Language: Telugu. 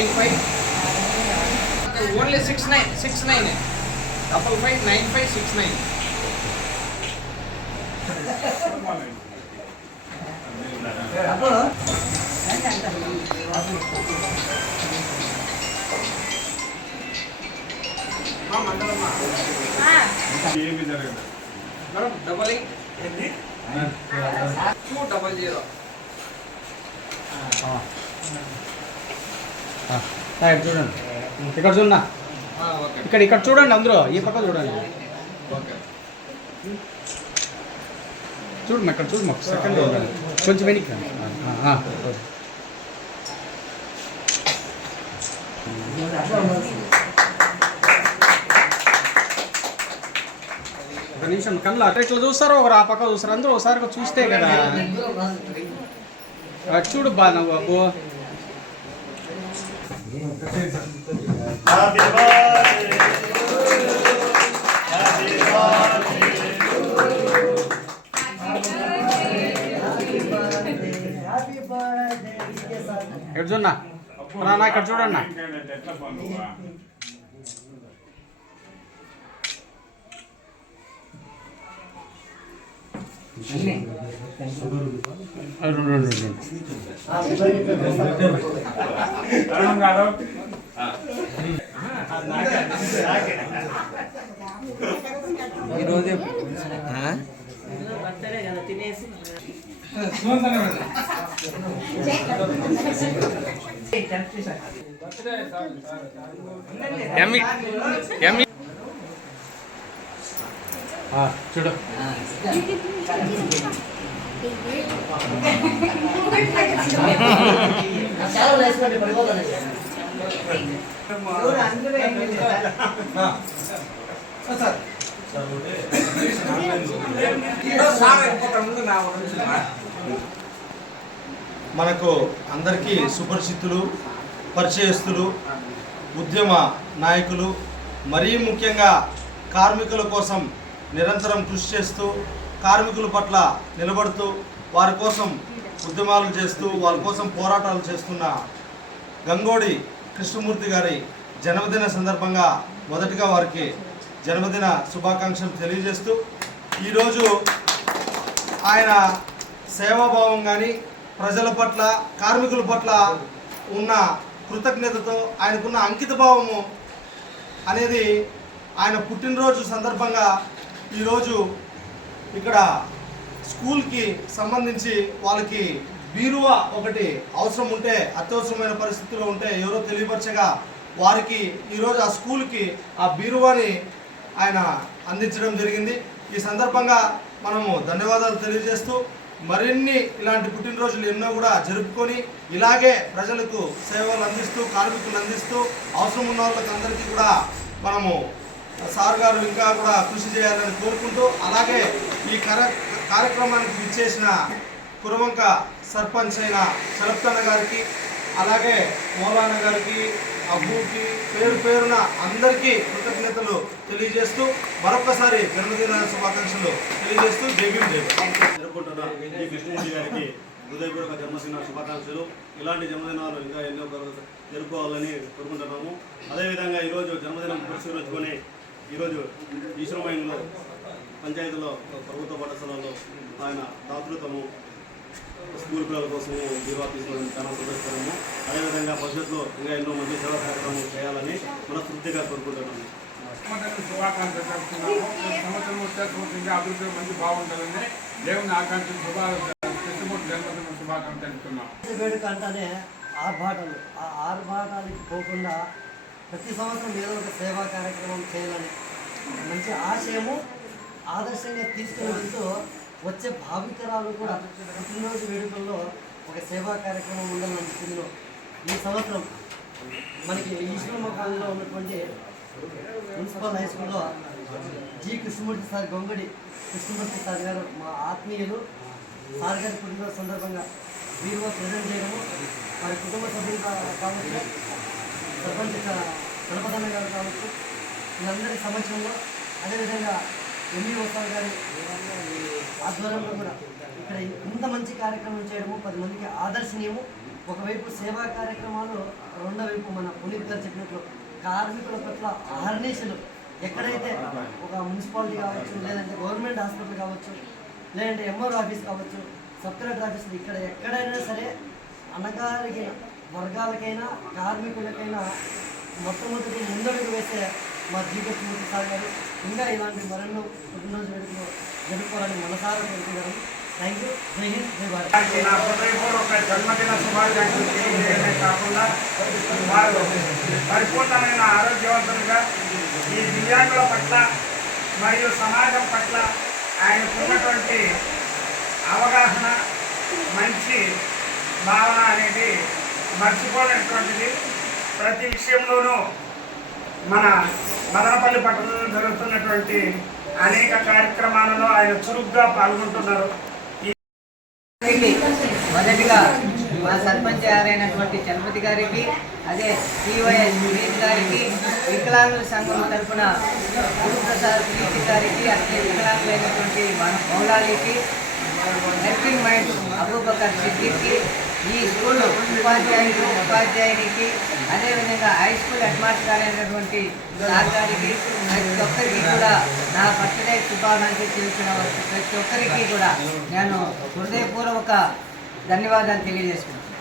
95 ఓన్లీ 69 559569. మేడం 88 200. చూడండి ఇక్కడ చూడన్నా, ఇక్కడ చూడండి, అందరూ ఈ పక్క చూడండి. చూడమ్మా, ఇక్కడ చూడమ్మా, సెకండ్ ఉండండి, కొంచెం వెనక్కి ఒక నిమిషం. కళ్ళు అట్లా ఇట్లా చూస్తారు, ఒకరు ఆ పక్క చూస్తారు, అందరూ ఒకసారిగా చూస్తే కదా. చూడు బా నువ్వు బాబు. ఇక్కడ చూడన్నా, రానా ఇక్కడ చూడన్నా. ఈరోజు చూడు మనకు అందరికీ సుపరిచితులు, పరిచయస్తులు, ఉద్యమ నాయకులు, మరీ ముఖ్యంగా కార్మికుల కోసం నిరంతరం కృషి చేస్తూ, కార్మికుల పట్ల నిలబడుతూ, వారి కోసం ఉద్యమాలు చేస్తూ, వారి కోసం పోరాటాలు చేస్తున్న గంగోడి కృష్ణమూర్తి గారి జన్మదిన సందర్భంగా మొదటిగా వారికి జన్మదిన శుభాకాంక్షలు తెలియజేస్తూ, ఈరోజు ఆయన సేవాభావం కానీ, ప్రజల పట్ల, కార్మికుల పట్ల ఉన్న కృతజ్ఞతతో, ఆయనకున్న అంకితభావము అనేది ఆయన పుట్టినరోజు సందర్భంగా ఈరోజు ఇక్కడ స్కూల్కి సంబంధించి వాళ్ళకి బీరువా ఒకటి అవసరం ఉంటే, అత్యవసరమైన పరిస్థితుల్లో ఉంటే ఎవరో తెలియపరచగా వారికి ఈరోజు ఆ స్కూల్కి ఆ బీరువాని ఆయన అందించడం జరిగింది. ఈ సందర్భంగా మనము ధన్యవాదాలు తెలియజేస్తూ, మరిన్ని ఇలాంటి పుట్టినరోజులు ఎన్నో కూడా జరుపుకొని ఇలాగే ప్రజలకు సేవలు అందిస్తూ, కార్మికులు అందిస్తూ, అవసరం ఉన్న వాళ్ళకి అందరికీ కూడా మనము సార్ గారు ఇంకా కూడా కృషి చేయాలని కోరుకుంటూ, అలాగే ఈ కార్యక్రమానికి విచ్చేసిన కురవంక సర్పంచ్ అయిన శరప్తన్న గారికి, అలాగే మౌలానా గారికి, అబ్బుకి, పేరు పేరున అందరికీ కృతజ్ఞతలు తెలియజేస్తూ, మరొకసారి జన్మదిన శుభాకాంక్షలు తెలియజేస్తూ జై భీమ్ జరుపుకుంటున్న ఈ కృష్ణమూర్తి గారికి హృదయపూర్వక జన్మదిన శుభాకాంక్షలు. ఇలాంటి జన్మదినాలు ఇంకా ఎన్నో జరుపుకోవాలని కోరుకుంటున్నాము. అదేవిధంగా ఈరోజు జన్మదినం పురస్కరించుకొని ఈరోజు ఈశ్వరమైన్లో పంచాయతీలో, ప్రభుత్వ పాఠశాలలో ఆయన దాతృత్వము, స్కూల్ పిల్లల కోసము బీరువా తీసుకోవడం చాలా సంతోషకరము. అదేవిధంగా భవిష్యత్తులో ఇంకా ఎన్నో మంచి సేవా కార్యక్రమాలు చేయాలని మనస్ఫూర్తిగా కోరుకుంటున్నాము. శుభాకాంక్షలు చెప్తున్నాము. సంవత్సరం ఇంకా అభివృద్ధి మంచి బాగుంటుందని దేవుని ఆకాంక్షలు కృష్ణమూర్తి జన్మదిన శుభాకాంక్షలు తెలుపుతున్నాం. వేడుక అంటేనే ఆర్భాటాలు, ఆ ఆర్భాటాలకి పోకుండా ప్రతి సంవత్సరం ఏదో ఒక సేవా కార్యక్రమం చేయాలని మంచి ఆశయము ఆదర్శంగా తీసుకుని వెళ్తూ వచ్చే భావితరాలు కూడా పుట్టినరోజు వేడుకల్లో ఒక సేవా కార్యక్రమం ఉండాలనుకుంటున్నాం. ఈ సంవత్సరం మనకి ఈశ్వరమ్మ కాలనీలో ఉన్నటువంటి మున్సిపల్ హై స్కూల్లో G Krishnamurthy sir, Gongadi Krishnamurthy sir గారు మా ఆత్మీయులు, సార్ గారి పుట్టినరోజు సందర్భంగా వీరుగా ప్రజెంట్ చేయడము, వారి కుటుంబ సభ్యులు కావచ్చు, సర్పంచ్ గణపతన్న గారు కావచ్చు, వీళ్ళందరి సమక్షంలో, అదేవిధంగా ఎంఈఓ సార్ గారి ఆధ్వర్యంలో కూడా ఇక్కడ ఇంత మంచి కార్యక్రమం చేయడము 10 మందికి ఆదర్శనీయము. ఒకవైపు సేవా కార్యక్రమాలు, రెండో వైపు మన పునీత్ గారు చెప్పినట్లు కార్మికుల పట్ల అహర్నిశలు ఎక్కడైతే ఒక మున్సిపాలిటీ కావచ్చు, లేదంటే గవర్నమెంట్ హాస్పిటల్ కావచ్చు, లేదంటే ఎంఆర్ ఆఫీస్ కావచ్చు, సబ్ కలెక్టర్ ఆఫీస్, ఇక్కడ ఎక్కడైనా సరే అణగారిన వర్గాలకైనా కార్మికులకైనా మొట్టమొదటి ముందడుగు వేసే మా జీవిత మూర్తి సార్ గారు ఇంకా ఇలాంటి మరెన్నో పుట్టినరోజు వేడుకలు జరుపుకోవాలని మనసారా కోరుకుంటున్నాను. Thank you. జై హింద్, జై భారత్. నా హృదయపూర్వక జన్మదిన శుభాకాంక్షలు తెలియజేయడమే కాకుండా వారు పరిపూర్ణమైన ఆరోగ్యవంతులుగా ఈ దివ్యాంగుల పట్ల మరియు సమాజం పట్ల ఆయనకున్నటువంటి అవగాహన, మంచి భావన అనేది మర్చిపోలేనటువంటిది. ప్రతి విషయంలోనూ మన మదనపల్లి పట్టణంలో జరుగుతున్నటువంటి అనేక కార్యక్రమాలలో ఆయన చురుగ్గా పాల్గొంటున్నారు. మొదటిగా మా సర్పంచ్ గారైనటువంటి చలపతి గారికి, అదే టీవైఎస్ సురేష్ గారికి, వికలాంగుల సంఘం తరఫున గురుప్రసాద్ ప్రీతి గారికి, అట్లే వికలాంగులైనటువంటి మన మౌలాలికి, నర్సింగ్ మైండ్ అబూబకర్ సిద్దికి, ఈ స్కూల్ ఉపాధ్యాయునికి, అదేవిధంగా హై స్కూల్ హెడ్ మాస్టర్ అయినటువంటి సార్ గారికి, ప్రతి ఒక్కరికి కూడా నా బర్త్డే శుభాకాంక్షలు తెలిసిన ప్రతి ఒక్కరికి కూడా నేను హృదయపూర్వక ధన్యవాదాలు తెలియజేసుకుంటున్నాను.